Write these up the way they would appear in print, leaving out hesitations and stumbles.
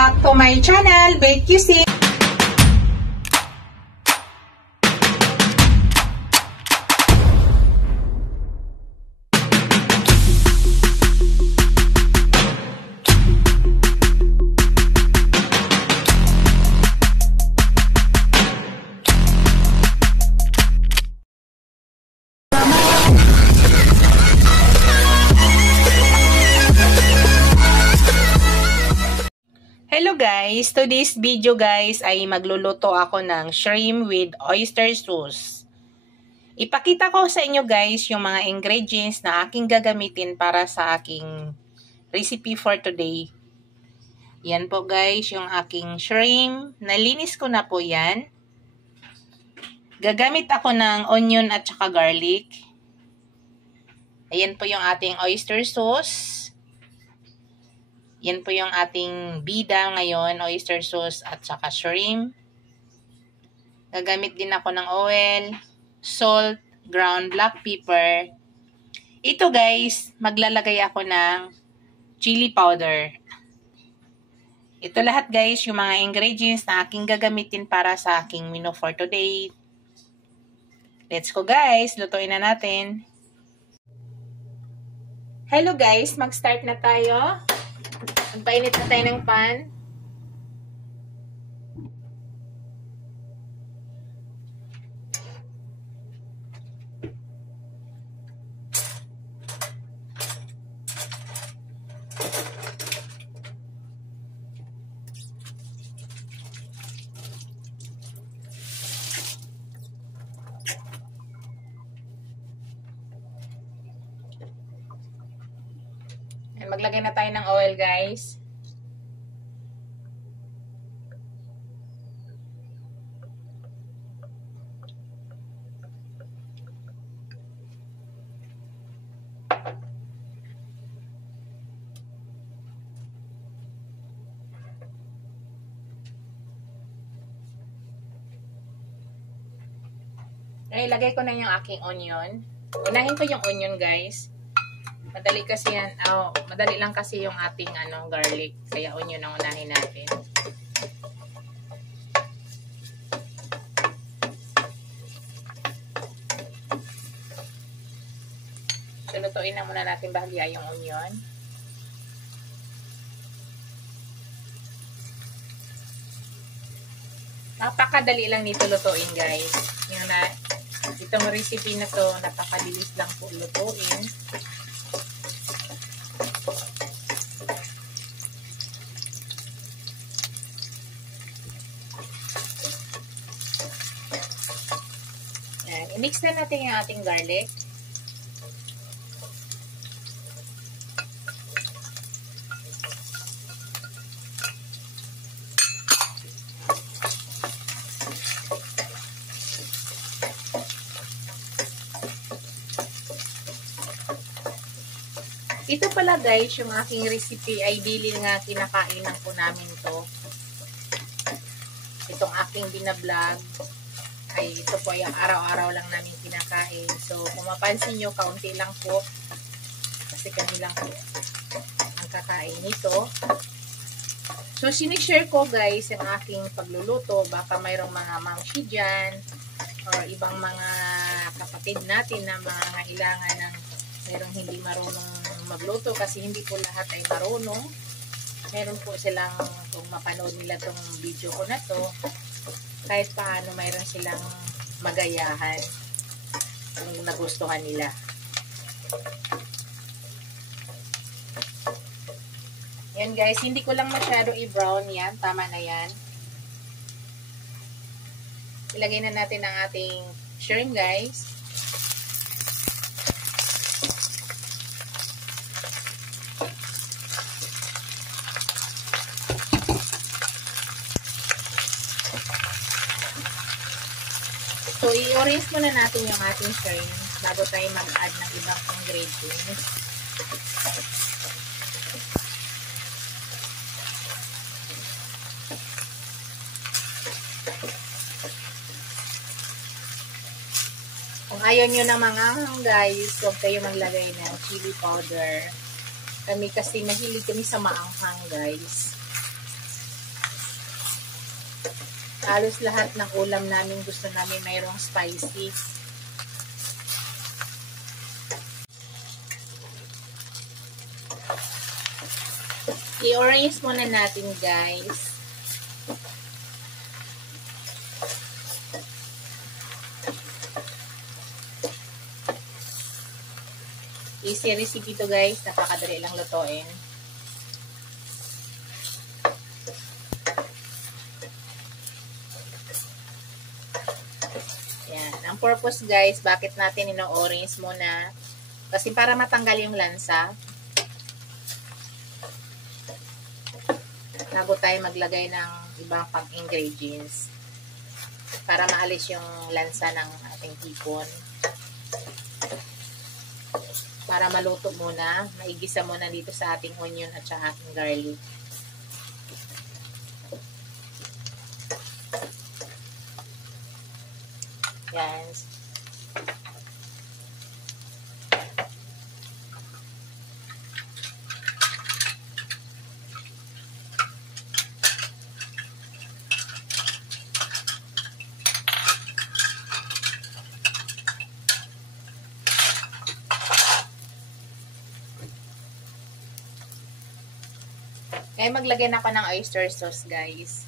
back to my channel, Bake QC. Hello guys, today's video guys ay magluluto ako ng shrimp with oyster sauce. Ipakita ko sa inyo guys yung mga ingredients na aking gagamitin para sa aking recipe for today. Yan po guys, yung aking shrimp. Nalinis ko na po yan. Gagamit ako ng onion at saka garlic. Ayan po yung ating oyster sauce. Yan po yung ating bida ngayon, oyster sauce at saka shrimp. Gagamit din ako ng oil, salt, ground black pepper. Ito guys, maglalagay ako ng chili powder. Ito lahat guys, yung mga ingredients na aking gagamitin para sa aking menu for today. Let's go guys, lutuin na natin. Hello guys, mag-start na tayo. Magpainit na tayo ng pan. Maglagay na tayo ng oil guys. Okay, lagay ko na yung aking onion. Unahin ko yung onion guys. Madali kasi yan, madali lang kasi yung ating garlic, kaya onion ang unahin natin. So, lutuin na muna natin bahagya yung onion. Napakadali lang nito lutuin guys. Itong recipe na to, napakabilis lang po lutuin. I-mix na natin yung ating garlic. Ito pala guys, yung aking recipe ay dili nga kinakainan po namin to. Itong aking binablog ay ito po yung araw-araw lang namin kinakain. So, kung mapansin nyo, kaunti lang po. Kasi kami lang po ang kakain nito. So, sinishare ko guys yung aking pagluluto. Baka mayroong mga mangshi dyan or ibang mga kapatid natin na mga ilangan ng mayroong hindi marunong magluto kasi hindi po lahat ay marunong. Meron po silang, kung mapanood nila tong video ko na to, kahit paano mayroon silang magayahan kung nagustuhan nila. Yan guys, hindi ko lang masyado i-brown yan. Tama na yan. Ilagay na natin ang ating shrimp guys. So, i-orange muna natin yung ating shrimp bago tayo mag-add ng ibang ingredients. Kung ayaw nyo ng mga guys, huwag kayo maglagay ng chili powder. Kami kasi mahilig kami sa maanghang guys. Halos lahat ng ulam namin gusto namin mayroong spicy. I-orange muna natin, guys. Easy recipe to, guys. Napakadali lang lutuin. Yan. Ang purpose, guys, bakit natin ino-orange muna? Kasi para matanggal yung lansa. Bago tayo maglagay ng ibang pang-ingredients. Para maalis yung lansa ng ating hipon. Para maluto muna. Maigisa muna dito sa ating onion at sa ating garlic. Yan. Kaya maglagay na ako ng oyster sauce, guys.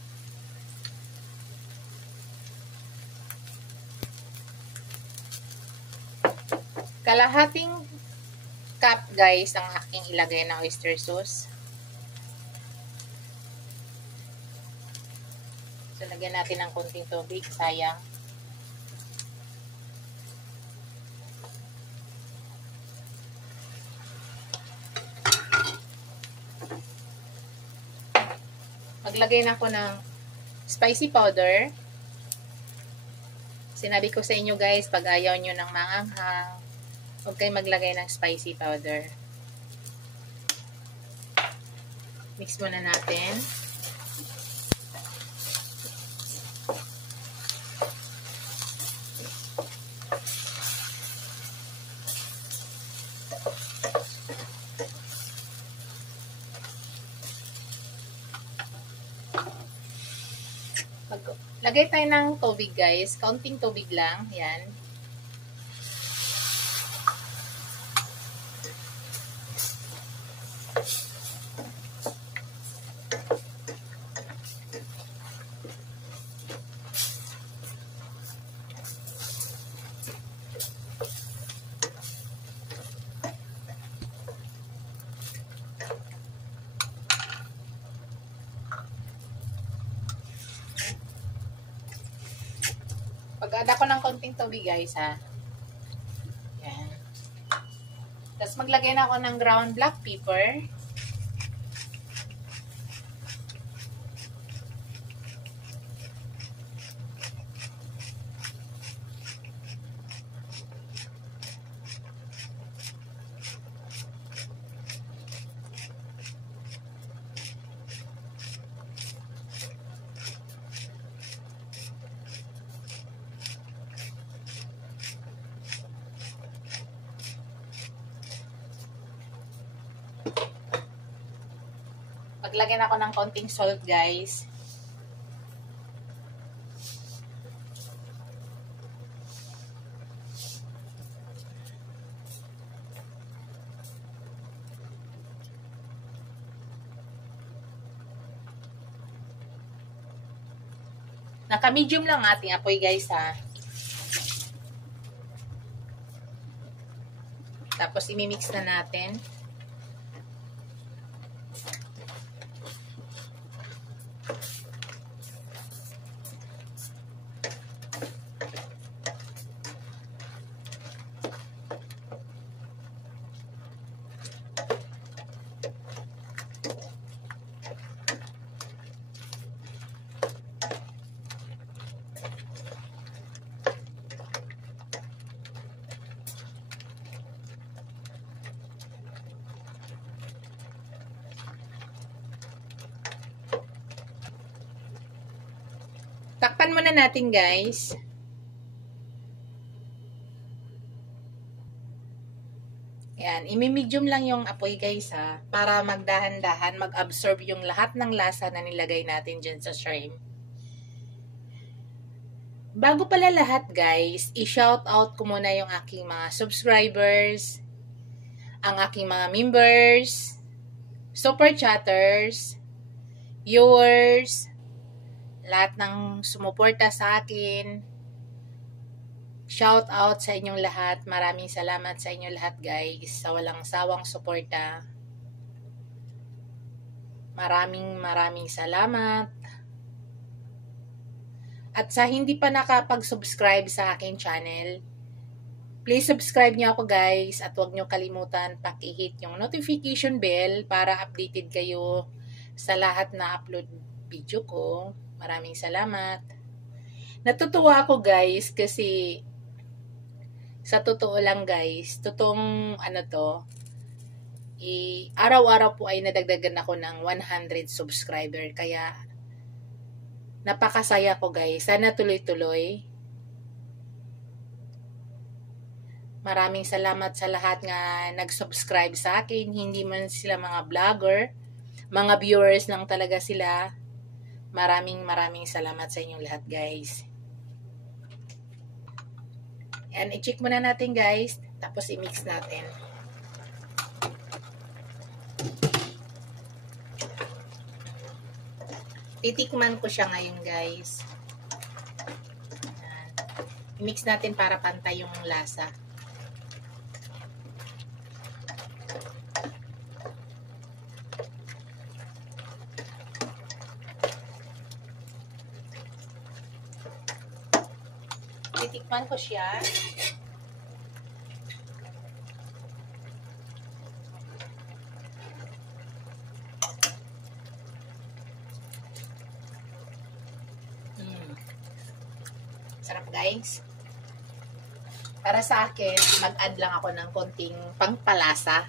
Kalahating cup, guys, ang aking ilagay na oyster sauce. So, lagyan natin ng konting tubig. Sayang. Maglagay na ako ng spicy powder. Sinabi ko sa inyo, guys, pag ayaw nyo ng maanghang, huwag kayo maglagay ng spicy powder. Mix muna natin. Lagay tayo ng tubig, guys. Kaunting tubig lang. Yan. Pag-add ako ng konting tubig, guys, ha. Yan. Tapos maglagay na ako ng ground black pepper. Maglagay ako ng konting salt, guys. Naka-medium lang ating apoy, guys, ha. Tapos, imimix na natin. Takpan muna natin, guys. Yan, imi-medium lang yung apoy, guys, ha, para magdahan-dahan, mag-absorb yung lahat ng lasa na nilagay natin dyan sa shrimp. Bago pala lahat guys, i-shout out ko muna yung aking mga subscribers, ang aking mga members, super chatters, viewers, lahat ng sumuporta sa akin. Shout out sa inyong lahat. Maraming salamat sa inyong lahat guys sa walang sawang suporta. Maraming salamat. At sa hindi pa nakapag-subscribe sa aking channel, please subscribe niyo ako guys at huwag niyo kalimutan paki-hit yung notification bell para updated kayo sa lahat na upload video ko. Maraming salamat. Natutuwa ako guys kasi sa totoo lang guys, totoong araw-araw po ay nadagdagan ako ng 100 subscriber kaya napakasaya ko guys. Sana tuloy-tuloy. Maraming salamat sa lahat nga nag-subscribe sa akin. Hindi man sila mga vlogger. Mga viewers lang talaga sila. Maraming salamat sa inyong lahat guys. Yan, i-check muna natin guys. Tapos i-mix natin. Titikman ko siya ngayon guys. I-mix natin para pantay yung lasa. Titikman ko siya. Sarap guys. Para sa akin, mag-add lang ako ng konting pangpalasa.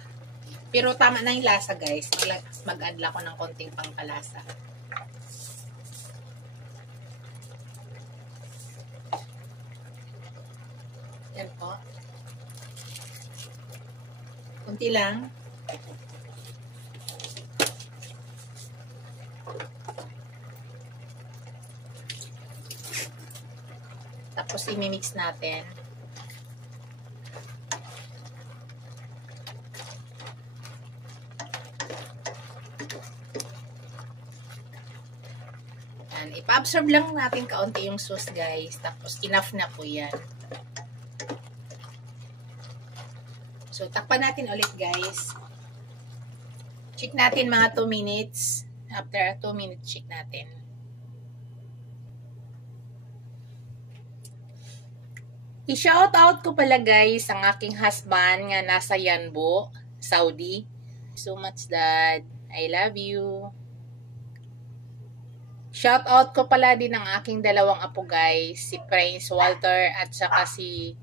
Pero tama na yung lasa guys. Mag-add lang ako ng konting pangpalasa. Yan po. Kunti lang. Tapos i-mix natin. Yan. Ipa-absorb lang natin kaunti yung sauce guys. Tapos enough na po yan. So, takpan natin ulit guys. Check natin mga 2 minutes. After 2 minutes, check natin. I-shout out ko pala guys ang aking husband nga nasa Yanbu, Saudi. So much dad. I love you. Shout out ko pala din ang aking dalawang apo guys, si Prince Walter at saka si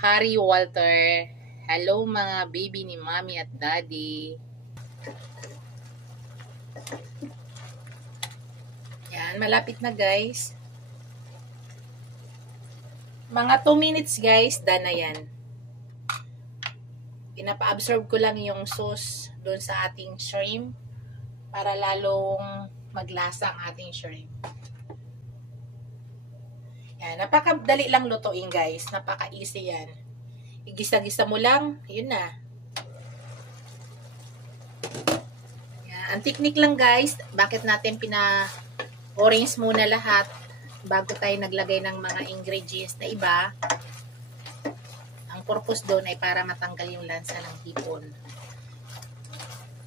Harry Walter. Hello mga baby ni mommy at daddy. Yan, malapit na guys. Mga 2 minutes guys, done na yan. Pinapa-absorb ko lang yung sauce doon sa ating shrimp para lalong maglasa ang ating shrimp. Yan, napakadali lang lutuin guys. Napaka-easy yan. Igisa-gisa mo lang, yun na. Yan, ang technique lang guys, bakit natin pina-orange muna lahat bago tayo naglagay ng mga ingredients na iba. Ang purpose doon ay para matanggal yung lansa ng hipon.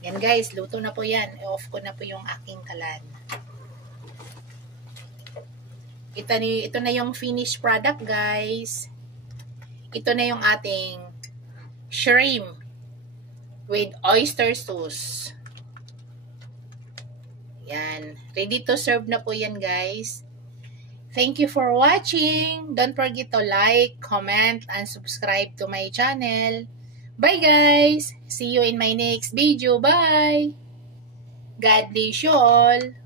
Yan guys, luto na po yan. I-off ko na po yung aking kalan. Ito na yung finished product guys. Ito na yung ating shrimp with oyster sauce. Yan. Ready to serve na po yan guys. Thank you for watching. Don't forget to like, comment, and subscribe to my channel. Bye guys! See you in my next video. Bye! God bless you all!